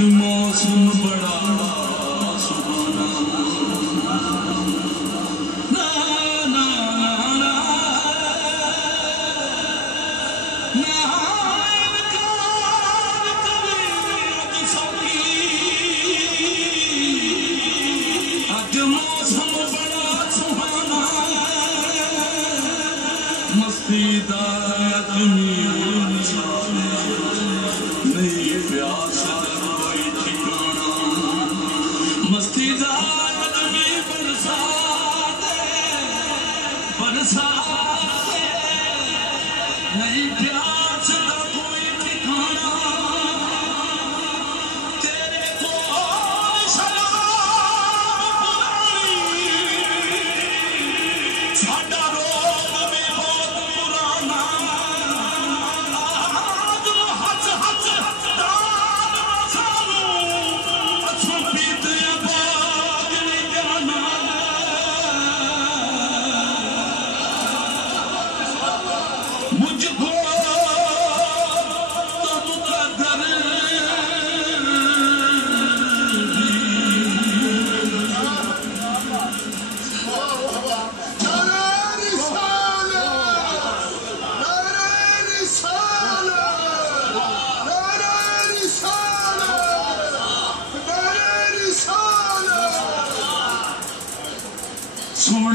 اج موسم بڑا سہانا اج موسم بڑا سہانا مستی دا نہیں پیاس کوئی ٹھکانا مستی دا آدمی برسات نہیں پیاس